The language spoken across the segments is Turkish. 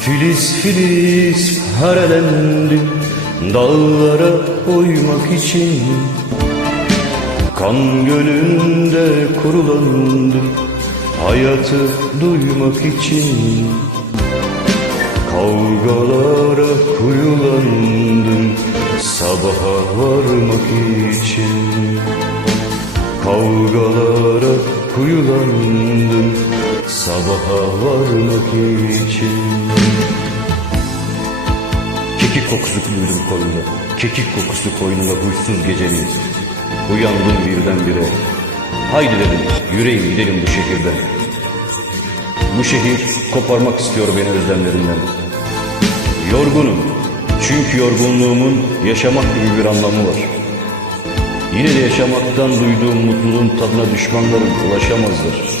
Filiz filiz harelendim Dağlara uymak için. Kan gölünde kurulandım Hayatı duymak için. Kavgalara kuyulandım Sabaha varmak için. Kavgalara kuyulandım Sabaha varmak için. Kekik kokusu duydum koynumda Kekik kokusu koynumda huysuz gecenin Uyandım birdenbire. Haydi dedim yüreğim gidelim bu şehirden. Bu şehir koparmak istiyor beni özlemlerinden Yorgunum çünkü yorgunluğumun yaşamak gibi bir anlamı var. Yine de yaşamaktan duyduğum mutluluğun tadına düşmanlarım ulaşamazlar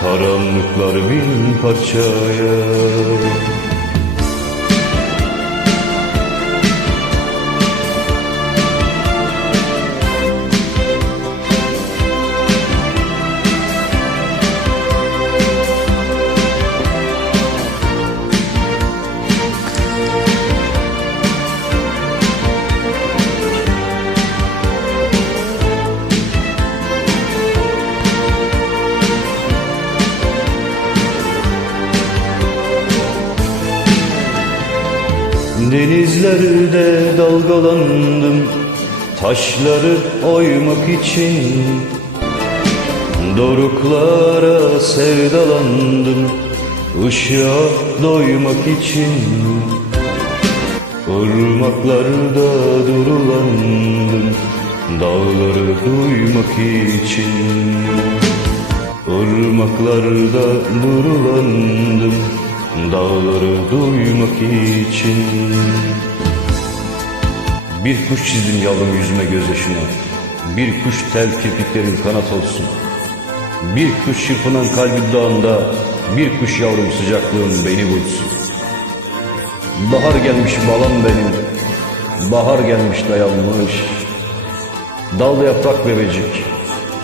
Karanlıklar bin parçaya Denizlerde dalgalandım Taşları oymak için. Doruklara sevdalandım Işığa doymak için. Irmaklarda durulandım Dağları duymak için. Irmaklarda durulandım Dağları duymak için. Bir kuş çizdim yavrum yüzüme gözyaşına Bir kuş tel kirpiklerin kanat olsun. Bir kuş çırpınan kalbi dudağında Bir kuş yavrum sıcaklığın beni bulsun. Bahar gelmiş balam benim. Bahar gelmiş dayanmış. Dalda yaprak bebecik.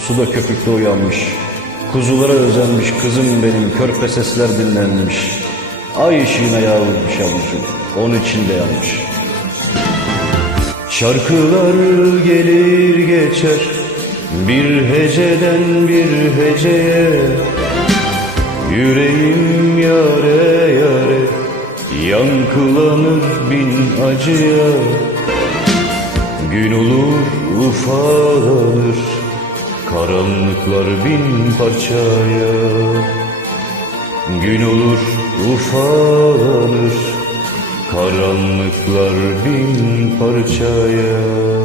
Suda köpükte uyanmış Kuzulara özenmiş kızım benim. Körpe sesler dinlenmiş Ay ışığına yağılmış yavrucuğum Onun içinde yanmış. Şarkılar gelir geçer. Bir heceden bir heceye. Yüreğim yare yare Yankılanır bin acıya. Gün olur ufalanır Karanlıklar bin parçaya Gün olur ufalanır. Karanlıklar bin parçaya